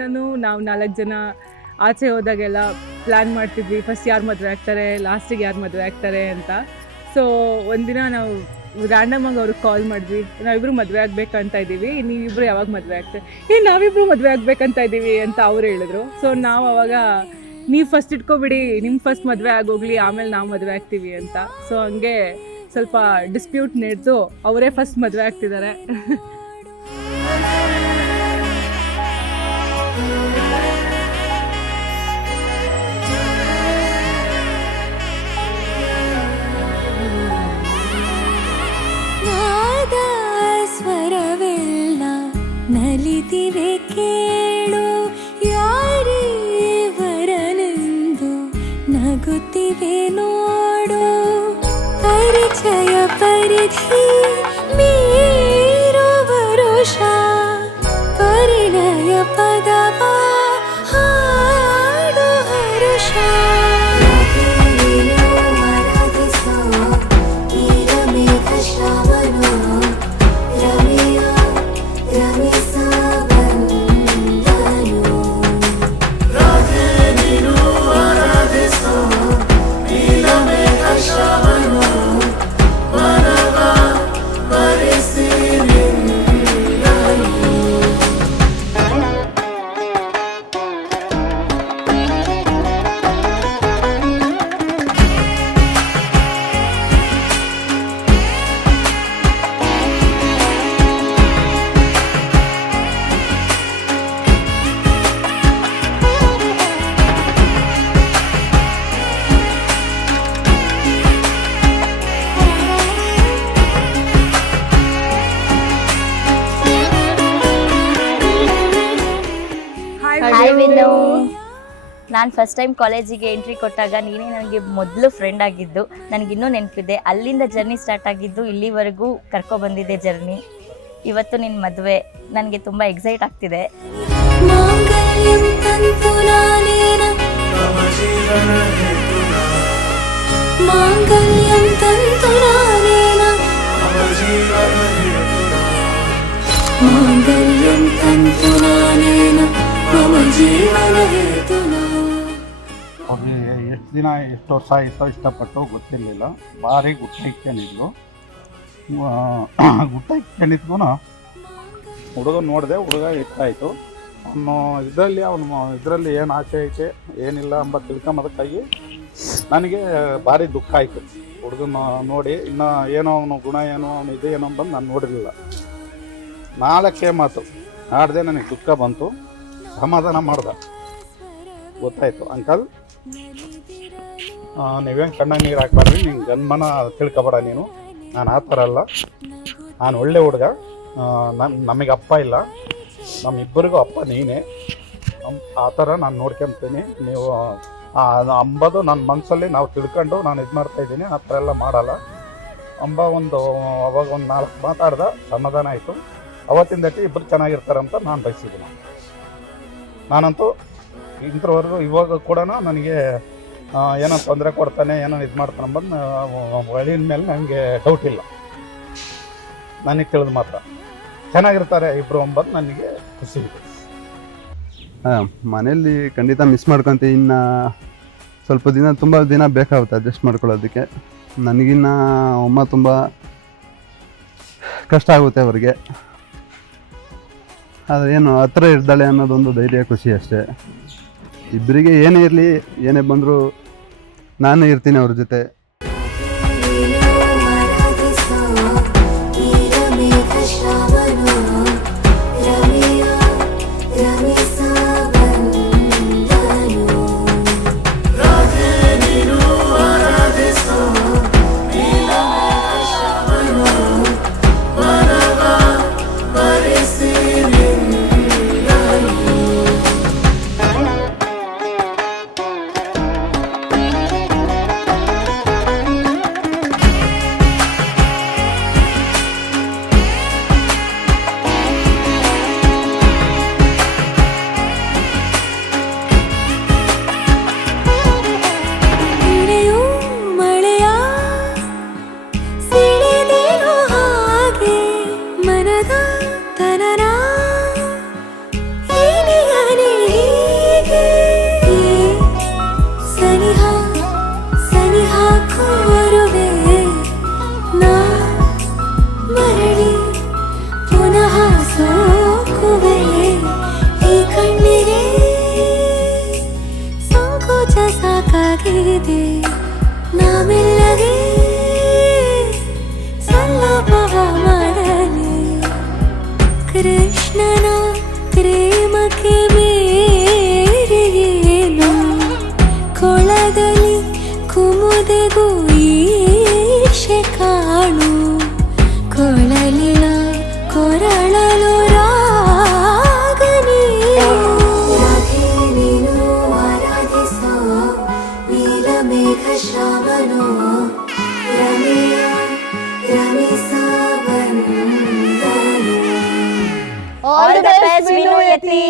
ಮೊದಲಿಂದನೂ ನಾವು 4 ಜನ ಆಚೆ ಹೋದಾಗೆಲ್ಲ ಪ್ಲ್ಯಾನ್ ಮಾಡ್ತಿದ್ವಿ, ಫಸ್ಟ್ ಯಾರು ಮದುವೆ ಆಗ್ತಾರೆ, ಲಾಸ್ಟಿಗೆ ಯಾರು ಮದುವೆ ಆಗ್ತಾರೆ ಅಂತ. ಸೊ ಒಂದಿನ ನಾವು ರ್ಯಾಂಡಮಾಗಿ ಅವ್ರಿಗೆ ಕಾಲ್ ಮಾಡಿದ್ವಿ, ನಾವಿಬ್ಬರು ಮದುವೆ ಆಗಬೇಕಂತ ಇದ್ದೀವಿ, ನೀವಿಬ್ಬರು ಯಾವಾಗ ಮದುವೆ ಆಗ್ತಾರೆ? ನಾವಿಬ್ಬರು ಮದುವೆ ಆಗಬೇಕಂತ ಇದ್ದೀವಿ ಅಂತ ಅವ್ರು ಹೇಳಿದ್ರು. ಸೊ ನಾವು ಅವಾಗ ನೀವು ಫಸ್ಟ್ ಇಟ್ಕೊಬಿಡಿ, ನಿಮ್ಮ ಫಸ್ಟ್ ಮದುವೆ ಆಗೋಗ್ಲಿ, ಆಮೇಲೆ ನಾವು ಮದುವೆ ಆಗ್ತೀವಿ ಅಂತ. ಸೊ ಹಂಗೆ ಸ್ವಲ್ಪ ಡಿಸ್ಪ್ಯೂಟ್ ನಡೆದು ಅವರೇ ಫಸ್ಟ್ ಮದುವೆ ಆಗ್ತಿದ್ದಾರೆ. ಸ್ವರವೆಲ್ಲ ನಲಿದಿವೆ ಕೇಳು, ಯಾರೇ ವರನೆಂದು ನಗುತ್ತಿವೆ ನೋಡು. ಪರಿಚಯ ಪರಿಧಿ ಮೀರುವ ವರುಷ, ಪರಿಣಯ ಪದವ ಹಾಡು ಹರುಷ. ಹಾಯ್ ವಿನು, ನಾನು ಫಸ್ಟ್ ಟೈಮ್ ಕಾಲೇಜಿಗೆ ಎಂಟ್ರಿ ಕೊಟ್ಟಾಗ ನೀನೇ ನನಗೆ ಮೊದಲು ಫ್ರೆಂಡ್ ಆಗಿದ್ದು, ನನಗಿನ್ನೂ ನೆನಪಿದೆ. ಅಲ್ಲಿಂದ ಜರ್ನಿ ಸ್ಟಾರ್ಟ್ ಆಗಿದ್ದು ಇಲ್ಲಿವರೆಗೂ ಕರ್ಕೊಬಂದಿದೆ ಜರ್ನಿ. ಇವತ್ತು ನಿನ್ನ ಮದುವೆ, ನನಗೆ ತುಂಬ ಎಕ್ಸೈಟ್ ಆಗ್ತಿದೆ. ಅವ್ರಿಗೆ ಎಷ್ಟು ದಿನ ಎಷ್ಟು ವರ್ಷ ಆಯಿತೋ ಇಷ್ಟಪಟ್ಟು ಗೊತ್ತಿರಲಿಲ್ಲ. ಭಾರಿ ಗುಟ್ಟ ಇಕ್ಕೊಂಡಿದ್ಲು. ಗುಟ್ಟ ಇಕ್ಕೊಂಡಿದ್ಗೂ ಹುಡುಗ ನೋಡಿದೆ, ಹುಡುಗ ಇಷ್ಟ ಆಯಿತು. ಇದರಲ್ಲಿ ಏನು ಆಸೆ ಐತೆ ಏನಿಲ್ಲ ಎಂಬ ತಿಳ್ಕೊಂಬದಕ್ಕಾಗಿ ನನಗೆ ಭಾರಿ ದುಃಖ ಆಯಿತು. ಹುಡುಗನ ನೋಡಿ ಇನ್ನು ಏನೋ ಅವನು ಗುಣ ಏನೋ ಅವನು ಇದೆ ಏನೋ ಬಂದು ನಾನು ನೋಡಿರಲಿಲ್ಲ. 4 ಮಾತು ಆಡದೆ ನನಗೆ ದುಃಖ ಬಂತು. ಸಮಾಧಾನ ಮಾಡ್ದೆ, ಗೊತ್ತಾಯಿತು ಅಂಕಲ್ ನೀವೇನು ಕಣ್ಣಾಗ ನೀರು ಹಾಕ್ಬಾರ್ರಿ, ನಿಂಗೆ ಜನ್ಮನ ತಿಳ್ಕೊಬೇಡ ನೀನು. ನಾನು ಆ ಥರ ಅಲ್ಲ, ನಾನು ಒಳ್ಳೆ ಹುಡುಗ. ನಮಗೆ ಅಪ್ಪ ಇಲ್ಲ, ನಮ್ಮಿಬ್ಬರಿಗೂ ಅಪ್ಪ ನೀನೇ. ಆ ಥರ ನಾನು ನೋಡ್ಕೊಂತೀನಿ. ನೀವು ಅಂಬದು ನನ್ನ ಮನಸ್ಸಲ್ಲಿ ನಾವು ತಿಳ್ಕೊಂಡು ನಾನು ಇದು ಮಾಡ್ತಾಯಿದ್ದೀನಿ. ಆ ಥರ ಎಲ್ಲ ಮಾಡಲ್ಲ ಅಂಬ ಅವಾಗ ಒಂದು 4 ಮಾತಾಡ್ದೆ, ಸಮಾಧಾನ ಆಯಿತು. ಅವತ್ತಿಂದಕ್ಕೆ ಇಬ್ಬರು ಚೆನ್ನಾಗಿರ್ತಾರಂತ ನಾನು ಬಯಸಿದ್ದೀನಿ. ನಾನಂತೂ ಇಂಥವರೆಗೂ ಇವಾಗ ಕೂಡ ನನಗೆ ಏನೋ ತೊಂದರೆ ಕೊಡ್ತಾನೆ, ಏನೋ ಇದು ಮಾಡ್ತಾನೆ ಅಂಬಂದು ಒಳ್ಳಿನ ಮೇಲೆ ನನಗೆ ಡೌಟ್ ಇಲ್ಲ. ನನಗೆ ತಿಳಿದು ಮಾತ್ರ ಚೆನ್ನಾಗಿರ್ತಾರೆ ಇಬ್ಬರು ಅಂಬದು ನನಗೆ ಖುಷಿ ಇದೆ. ಮನೆಯಲ್ಲಿ ಖಂಡಿತ ಮಿಸ್ ಮಾಡ್ಕೊತೀವಿ. ಇನ್ನು ಸ್ವಲ್ಪ ದಿನ ತುಂಬ ದಿನ ಬೇಕಾಗುತ್ತೆ ಅಡ್ಜಸ್ಟ್ ಮಾಡ್ಕೊಳ್ಳೋದಕ್ಕೆ. ನನಗಿನ್ನ ಅಮ್ಮ ತುಂಬ ಕಷ್ಟ ಆಗುತ್ತೆ ಅವ್ರಿಗೆ. ಆದರೆ ಏನು ಹತ್ರ ಇರ್ತಾಳೆ ಅನ್ನೋದೊಂದು ಧೈರ್ಯ, ಖುಷಿ ಅಷ್ಟೇ. ಇಬ್ಬರಿಗೆ ಏನೇ ಇರಲಿ, ಏನೇ ಬಂದರೂ ನಾನು ಇರ್ತೀನಿ ಅವ್ರ ಜೊತೆ. ಕೋರುವೆ ನಾ ಮರಳಿ ಪುನಃ ಸೋಕುವೆ ಈ ಕಣ್ಣಿಗೆ ಸಂಕೋಚ ಸಾಕಾಗಿದೆ ನಾ ಮೆಲ್ಲಗೆ ಸಲ್ಲಪವ ಮಾಡಲಿ ಕೃಷ್ಣನ ಪ್ರೇಮಕ್ಕೆ ಬೇರೆಯೇನು ಕೊಳದಲ್ಲಿ ಕುಮುದೆಗೂ ಈಶೆ ಕಾಣು ಕೊಳಲಿನ ಕೊರಳಲು ರಾಗ ನೀನು ಆರಾಧಿಸೋ ನೀಲ ಮೇಘ ಶ್ರಾವಣೋ ರಮೆಯ ರಮಿಸ ಬಂದನು ಆಲ್ ದ ಬೆಸ್ಟ್ ವಿನು ಯತಿ.